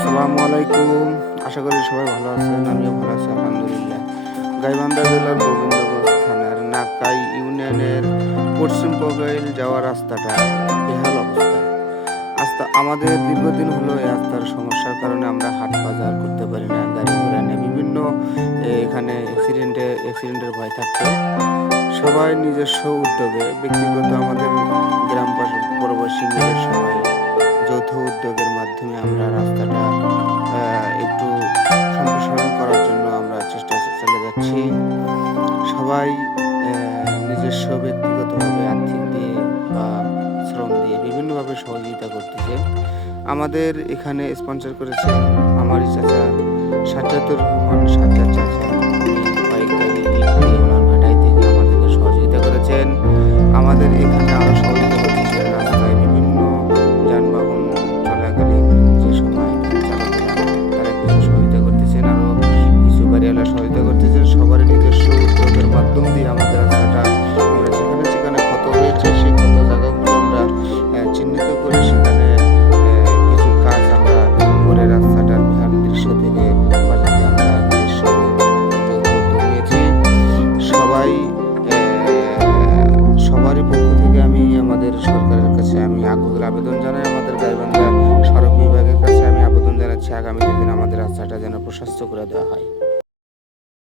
আসসালামু আলাইকুম। আশা করি সবাই ভালো আছেন। আমিও ভালো আছি আলহামদুলিল্লাহ। গাইবান্ধা জেলার গোবিন্দগঞ্জ থানার নাকাই ইউনিয়নের পশ্চিম পগাইল যাওয়ার রাস্তাটা বেহাল অবস্থা। আমাদের দীর্ঘদিন হলো এই রাস্তার সমস্যার কারণে আমরা হাট বাজার করতে পারি না। গাড়ি ঘোড়া নিয়ে বিভিন্ন এখানে অ্যাক্সিডেন্টের ভয় থাকতো। সবাই নিজস্ব উদ্যোগে ব্যক্তিগত আমাদের গ্রাম পরবাসী মিলে সবাই যৌথ উদ্যোগের মাধ্যমে আমরা রাস্তাটা একটু সম্প্রসারণ করার জন্য আমরা চেষ্টা চালিয়ে যাচ্ছি। সবাই নিজস্ব ব্যক্তিগতভাবে আর্থিক দিয়ে বা শ্রম দিয়ে বিভিন্নভাবে সহযোগিতা করতেছে। আমাদের এখানে স্পন্সর করেছেন আমারই চাচা সাজ্জাদুর রহমান সাজ্জাদ চাচা। উনি কয়েক গাড়ি ইট দিয়ে ওনার ভাটাই থেকে আমাদেরকে সহযোগিতা করেছেন। আমাদের এখানে আরও সহযোগিতা করতেছেন রাস্তায় বিভিন্ন যানবাহন চলাকালীন যে সময় চালকেরা তারা কিছু সহযোগিতা করতেছেন, আরও কিছু বাড়িওয়ালা সহযোগিতা করতেছেন। সবারই নিজস্ব উদ্যোগের মাধ্যম দিয়ে আমাদের রাস্তাটা আমরা যেখানে যেখানে ক্ষত হয়েছে সেই ক্ষত জায়গাগুলো আমরা চিহ্নিত করে সেখানে কিছু কাজ আমরা করে রাস্তাটার বেহাল দৃশ্য থেকে বাঁচাতে আমরা নিজস্ব উদ্যোগ নিয়েছি। সবারই পক্ষ থেকে আমি আমাদের সরকারের কাছে আমি আকুল আবেদন জানাই। আমাদের গাইবান্ধা সড়ক বিভাগের কাছে আমি আবেদন জানাচ্ছি আগামী দিনে আমাদের রাস্তাটা যেন প্রশস্ত করে দেওয়া হয়।